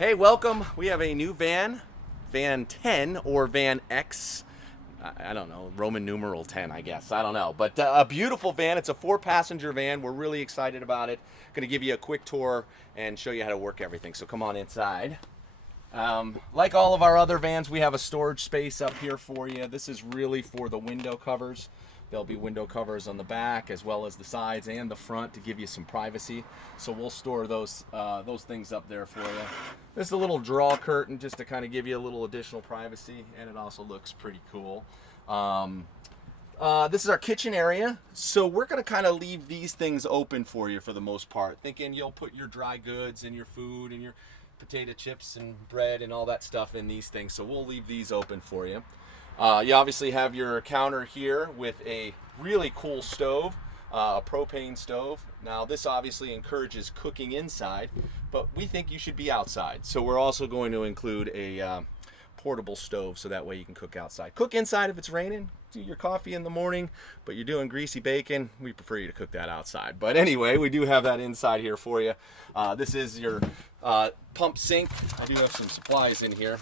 Hey, welcome. We have a new van, Van 10 or Van X. I don't know, Roman numeral 10, I guess. I don't know. But a beautiful van. It's a 4-passenger van. We're really excited about it. Going to give you a quick tour and show you how to work everything. So come on inside. Like all of our other vans, we have a storage space up here for you. This is really for the window covers. There'll be window covers on the back as well as the sides and the front to give you some privacy. So we'll store those things up there for you. There's a little draw curtain just to kind of give you a little additional privacy, and it also looks pretty cool. This is our kitchen area. So we're going to kind of leave these things open for you for the most part, thinking you'll put your dry goods and your food and your potato chips and bread and all that stuff in these things. So we'll leave these open for you. You obviously have your counter here with a really cool stove, a propane stove. Now this obviously encourages cooking inside, but we think you should be outside. So we're also going to include a portable stove so that way you can cook outside. Cook inside if it's raining, do your coffee in the morning, but you're doing greasy bacon, we prefer you to cook that outside. But anyway, we do have that inside here for you. This is your pump sink. I do have some supplies in here.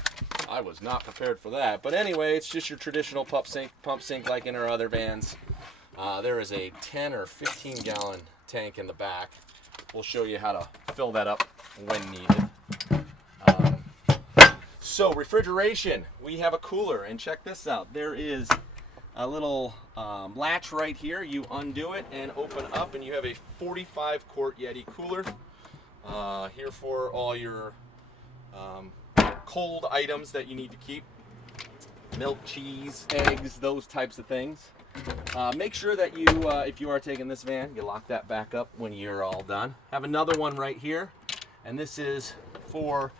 I was not prepared for that. But anyway, it's just your traditional pump sink like in our other vans. There is a 10 or 15 gallon tank in the back. We'll show you how to fill that up when needed. So refrigeration, we have a cooler, and check this out. There is a little latch right here. You undo it and open up, and you have a 45 quart Yeti cooler here for all your cold items that you need to keep. Milk, cheese, eggs, those types of things. Make sure that you, if you are taking this van, you lock that back up when you're all done. Have another one right here, and this is for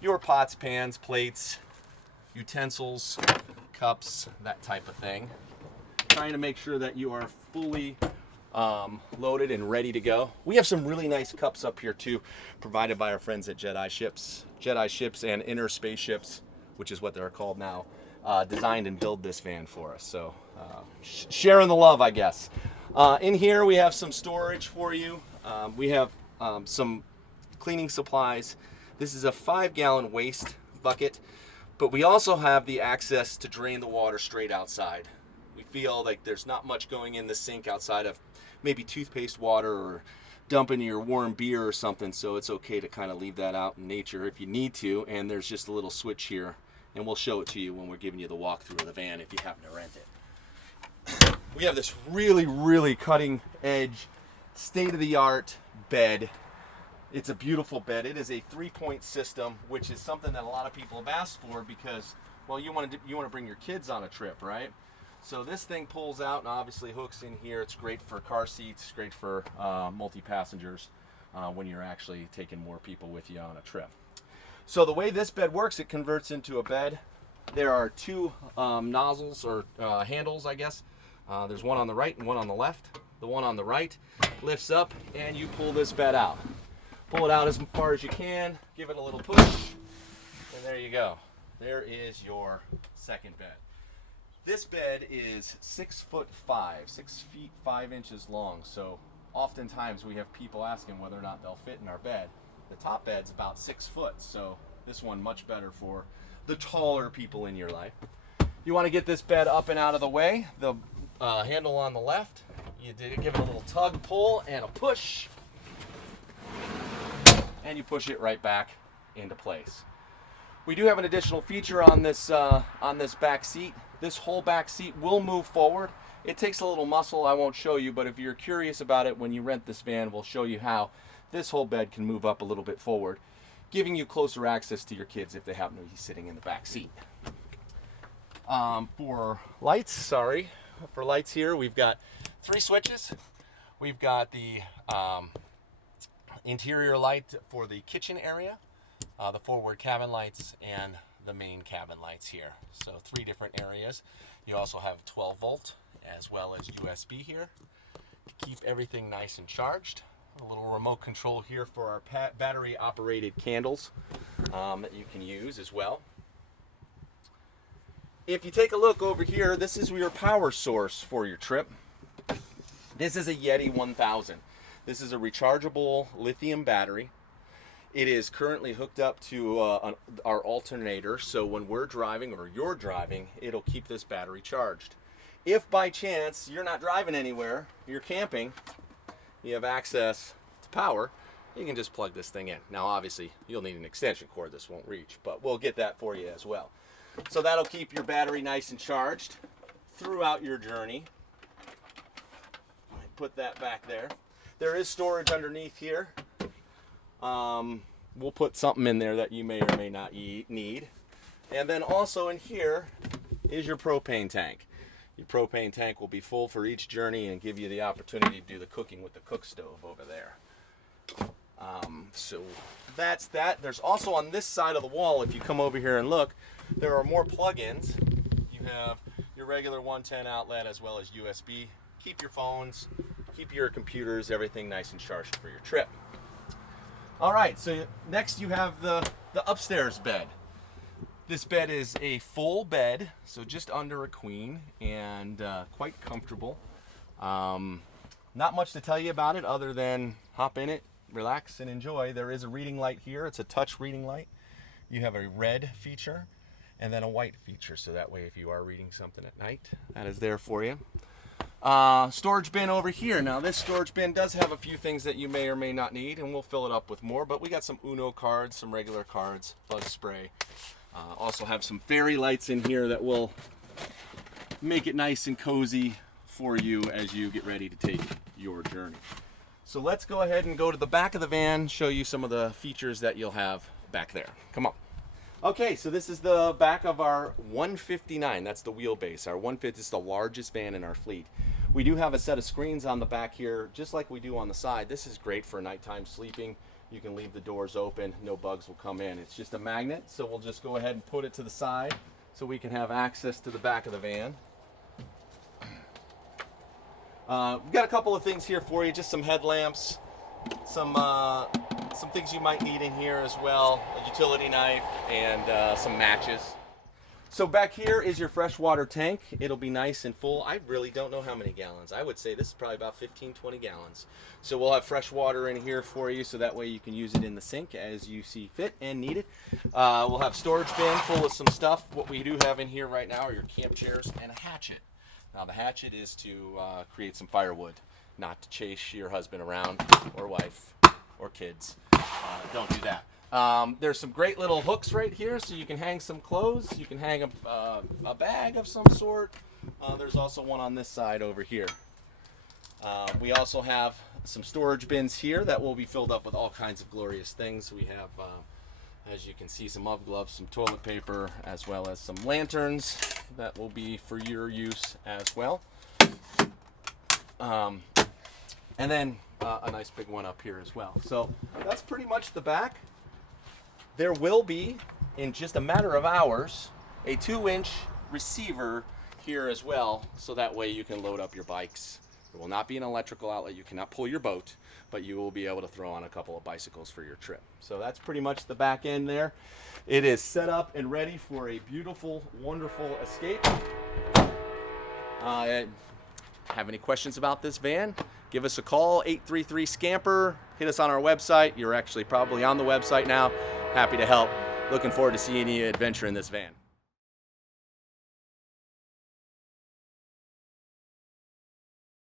your pots, pans, plates, utensils, cups, that type of thing. Trying to make sure that you are fully loaded and ready to go. We have some really nice cups up here too, provided by our friends at Jedi Ships and Inner Spaceships, which is what they're called now, designed and built this van for us. So sharing the love, I guess. In here we have some storage for you. We have some cleaning supplies. This is a 5-gallon waste bucket, but we also have the access to drain the water straight outside. We feel like there's not much going in the sink outside of maybe toothpaste water or dumping your warm beer or something, so it's okay to kind of leave that out in nature if you need to. And there's just a little switch here, and we'll show it to you when we're giving you the walkthrough of the van if you happen to rent it. We have this really cutting edge, state-of-the-art bed. It's a beautiful bed. It is a 3-point system, which is something that a lot of people have asked for because, well, you want to bring your kids on a trip, right? So this thing pulls out and obviously hooks in here. It's great for car seats, great for multi-passengers when you're actually taking more people with you on a trip. So the way this bed works, it converts into a bed. There are two nozzles or handles, I guess. There's one on the right and one on the left. The one on the right lifts up and you pull this bed out. Pull it out as far as you can, give it a little push, and there you go. There is your second bed. This bed is 6'5", 6 feet 5 inches long. So oftentimes we have people asking whether or not they'll fit in our bed. The top bed's about 6 foot, so this one much better for the taller people in your life. You want to get this bed up and out of the way. The handle on the left, you give it a little tug, pull, and a push. And you push it right back into place. We do have an additional feature on this back seat. This whole back seat will move forward. It takes a little muscle, I won't show you, but if you're curious about it, when you rent this van, we'll show you how this whole bed can move up a little bit forward, giving you closer access to your kids if they happen to be sitting in the back seat. For lights here, we've got 3 switches. We've got the interior light for the kitchen area, the forward cabin lights, and the main cabin lights here. So 3 different areas. You also have 12 volt as well as USB here to keep everything nice and charged. A little remote control here for our battery operated candles that you can use as well. If you take a look over here, this is your power source for your trip. This is a Yeti 1000. This is a rechargeable lithium battery. It is currently hooked up to our alternator, so when we're driving or you're driving, it'll keep this battery charged. If by chance you're not driving anywhere, you're camping, you have access to power, you can just plug this thing in. Now obviously you'll need an extension cord, this won't reach, but we'll get that for you as well. So that'll keep your battery nice and charged throughout your journey. Put that back there. There is storage underneath here. We'll put something in there that you may or may not need. And then also in here is your propane tank. Your propane tank will be full for each journey and give you the opportunity to do the cooking with the cook stove over there. So that's that. There's also on this side of the wall, if you come over here and look, there are more plug-ins. You have your regular 110 outlet as well as USB. Keep your phones, keep your computers, everything nice and charged for your trip. All right, so next you have the upstairs bed. This bed is a full bed, so just under a queen, and quite comfortable. Not much to tell you about it other than hop in it, relax, and enjoy. There is a reading light here. It's a touch reading light. You have a red feature and then a white feature, so that way if you are reading something at night, that is there for you. Storage bin over here. Now this storage bin does have a few things that you may or may not need, and we'll fill it up with more, but we got some Uno cards, some regular cards, bug spray. Also have some fairy lights in here that will make it nice and cozy for you as you get ready to take your journey. So let's go ahead and go to the back of the van, show you some of the features that you'll have back there. Come on. Okay, so this is the back of our 159. That's the wheelbase. Our 150 is the largest van in our fleet. We do have a set of screens on the back here, just like we do on the side. This is great for nighttime sleeping. You can leave the doors open, no bugs will come in. It's just a magnet, so we'll just go ahead and put it to the side so we can have access to the back of the van. We've got a couple of things here for you, just some headlamps, some things you might need in here as well, a utility knife, and some matches. So back here is your freshwater tank. It'll be nice and full. I really don't know how many gallons. I would say this is probably about 15-20 gallons. So we'll have fresh water in here for you, so that way you can use it in the sink as you see fit and need it. We'll have storage bin full of some stuff. What we do have in here right now are your camp chairs and a hatchet. Now the hatchet is to create some firewood, not to chase your husband around or wife or kids. Don't do that. There's some great little hooks right here, so you can hang some clothes. You can hang a bag of some sort. There's also one on this side over here. We also have some storage bins here that will be filled up with all kinds of glorious things. We have, as you can see, some UV gloves, some toilet paper, as well as some lanterns that will be for your use as well. And then a nice big one up here as well. So that's pretty much the back. There will be, in just a matter of hours, a 2-inch receiver here as well, so that way you can load up your bikes. There will not be an electrical outlet. You cannot pull your boat, but you will be able to throw on a couple of bicycles for your trip. So that's pretty much the back end there. It is set up and ready for a beautiful, wonderful escape. Have any questions about this van? Give us a call, 833-SCAMPER. Hit us on our website. You're actually probably on the website now. Happy to help. Looking forward to seeing you adventure in this van.